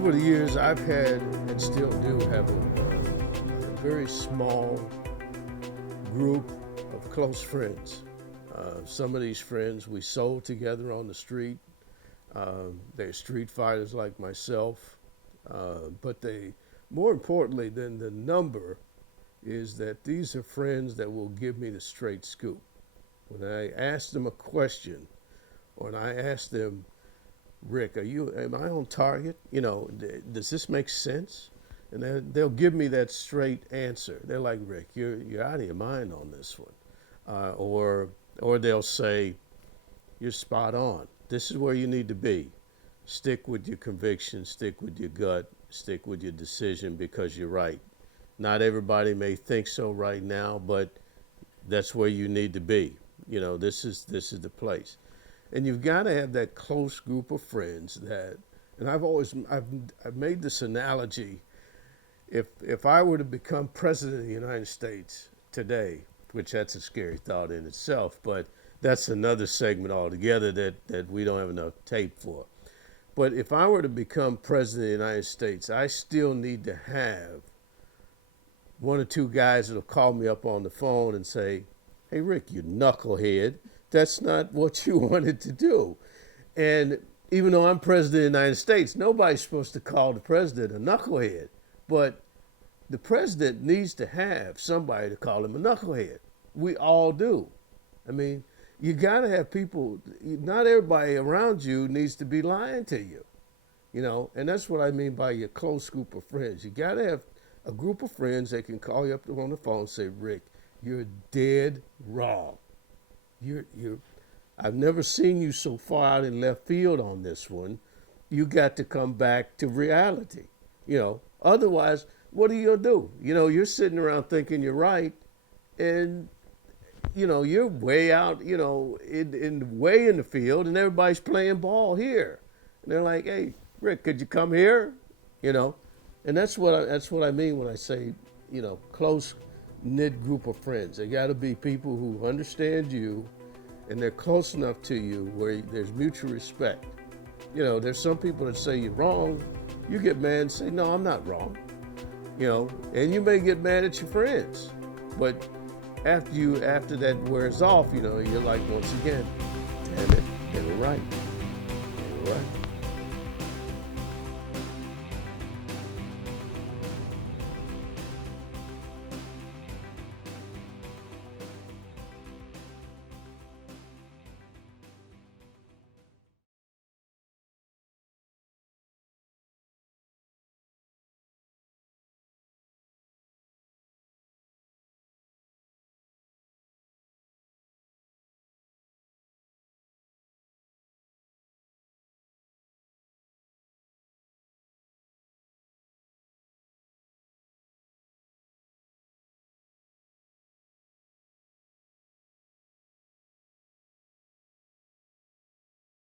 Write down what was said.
over the years, I've had and still do have a very small group of close friends. Some of these friends we sold together on the street. They're street fighters like myself. But they, more importantly than the number, is that these are friends that will give me the straight scoop. When I ask them a question, or when I ask them, Rick, am I on target? Does this make sense? And they'll give me that straight answer. They're like, Rick, you're out of your mind on this one. Or they'll say, you're spot on. This is where you need to be. Stick with your conviction, stick with your gut, stick with your decision because you're right. Not everybody may think so right now, but that's where you need to be. This is the place. And you've got to have that close group of friends that, and I've made this analogy. If I were to become president of the United States today, which that's a scary thought in itself, but that's another segment altogether that we don't have enough tape for. But if I were to become president of the United States, I still need to have one or two guys that'll call me up on the phone and say, hey, Rick, you knucklehead, that's not what you wanted to do. And even though I'm president of the United States, nobody's supposed to call the president a knucklehead. But the president needs to have somebody to call him a knucklehead. We all do. I mean, you got to have people, not everybody around you needs to be lying to you, and that's what I mean by your close group of friends. You got to have a group of friends that can call you up on the phone and say, Rick, you're dead wrong. I've never seen you so far out in left field on this one. You got to come back to reality. Otherwise, what are you gonna do? You're sitting around thinking you're right, and you're way out, way in the field, and everybody's playing ball here. And they're like, hey, Rick, could you come here? And that's what I mean when I say, close knit group of friends. They got to be people who understand you, and they're close enough to you where there's mutual respect. There's some people that say you're wrong. You get mad and say, no, I'm not wrong. And you may get mad at your friends, but after that wears off, you're like, once again, damn it, they were right. They were right.